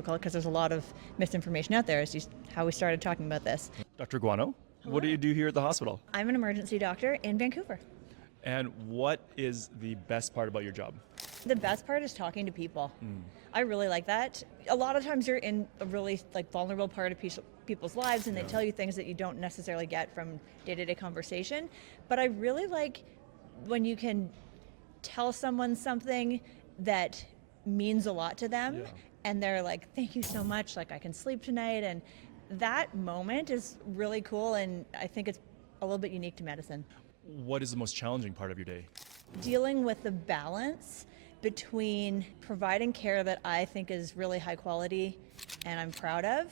because there's a lot of misinformation out there, is just how we started talking about this. Dr. Aguanno, what do you do here at the hospital? I'm an emergency doctor in Vancouver. And what is the best part about your job? The best part is talking to people. I really like that. A lot of times you're in a really vulnerable part of people's lives, and they tell you things that you don't necessarily get from day-to-day conversation. But I really like when you can tell someone something that means a lot to them, and they're like, "Thank you so much. I can sleep tonight." And that moment is really cool, and I think it's a little bit unique to medicine. What is the most challenging part of your day? Dealing with the balance between providing care that I think is really high quality and I'm proud of,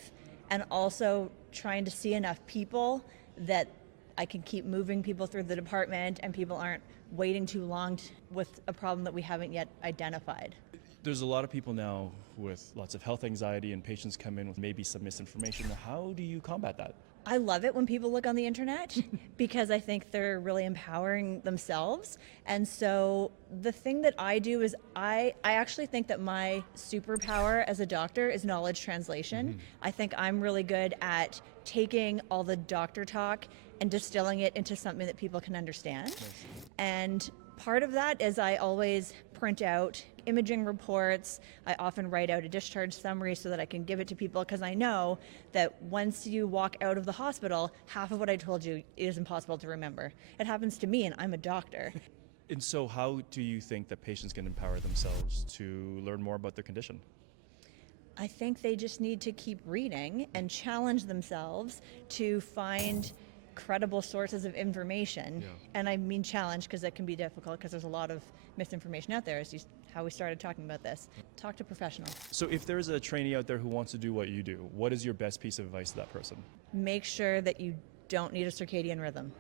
and also trying to see enough people that I can keep moving people through the department and people aren't waiting too long with a problem that we haven't yet identified. There's a lot of people now with lots of health anxiety, and patients come in with maybe some misinformation. How do you combat that? I love it when people look on the internet because I think they're really empowering themselves. And so the thing that I do is I actually think that my superpower as a doctor is knowledge translation. I think I'm really good at taking all the doctor talk and distilling it into something that people can understand. And part of that is I always print out imaging reports. I often write out a discharge summary so that I can give it to people, because I know that once you walk out of the hospital, half of what I told you is impossible to remember. It happens to me, and I'm a doctor. And so how do you think that patients can empower themselves to learn more about their condition? I think they just need to keep reading and challenge themselves to find credible sources of information. And I mean challenge because that can be difficult because there's a lot of misinformation out there. It's just how we started talking about this. Talk to professionals. So if there's a trainee out there who wants to do what you do, what is your best piece of advice to that person? Make sure that you don't need a circadian rhythm.